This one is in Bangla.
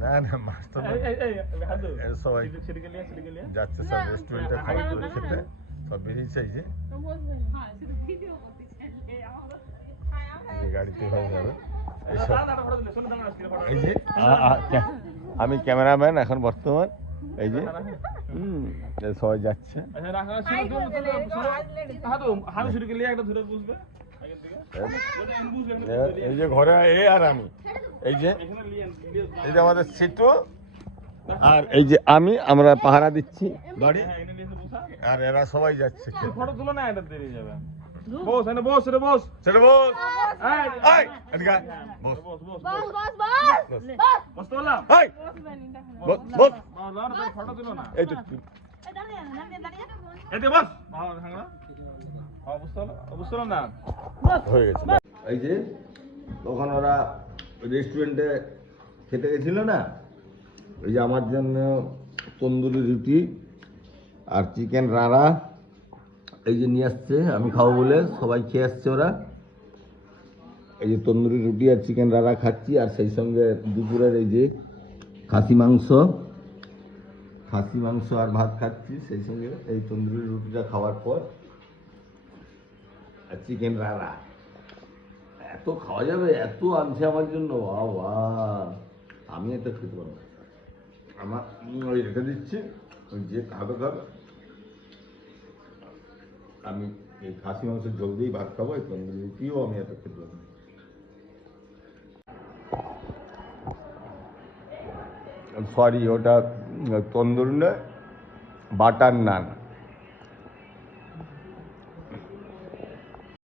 না না মাস্টার সবাই যাচ্ছে সব রেস্টুরেন্টে খাবার খেতে সব বেরিয়েছে এই যে গাড়িতে হয়ে যাবে এই যে আমি ক্যামেরাম্যান এখন বর্তমান এই যে সবাই যাচ্ছে এই যে ঘরে এ আর আমি এই যে আমাদের সিটু আর এই যে আমরা পাহারা দিচ্ছি বাড়ি আর এরা সবাই যাচ্ছে ফটো তুলো না এটা দেরি যাবে বস এনে বস রে বস ছেড়ে বস এই এদিকে বস বস বস বস বস বস তো বললাম এই বস বস ফটো তুলো না এই তো এতে বস ভাঙা অবস্থা না হয়ে গেছে এই যে তখন ওরা রেস্টুরেন্টে খেতে গেছিল না ওই যে আমার জন্য তন্দুরি রুটি আর চিকেন রাড়া এই যে নিয়ে আসছে আমি খাবো বলে সবাই খেয়ে আসছে ওরা এই যে তন্দুরি রুটি আর চিকেন রাড়া খাচ্ছি আর সেই সঙ্গে দুপুরের এই যে খাসি মাংস আর ভাত খাচ্ছি সেই সঙ্গে এই তন্দুরি রুটিটা খাওয়ার পর আর চিকেন রাড়া এত খাওয়া যাবে এত আনছে আমার জন্য বাবা আমি এত খেতে পারবো আমার ওই রেখে দিচ্ছি যে খাবে আমি এই খাসি মাংসের ঝোল দিয়েই ভাত খাবো এই তন্দুরি রুটিও আমি এত খেতে পারবো সরি ওটা তন্দুরি না বাটার নান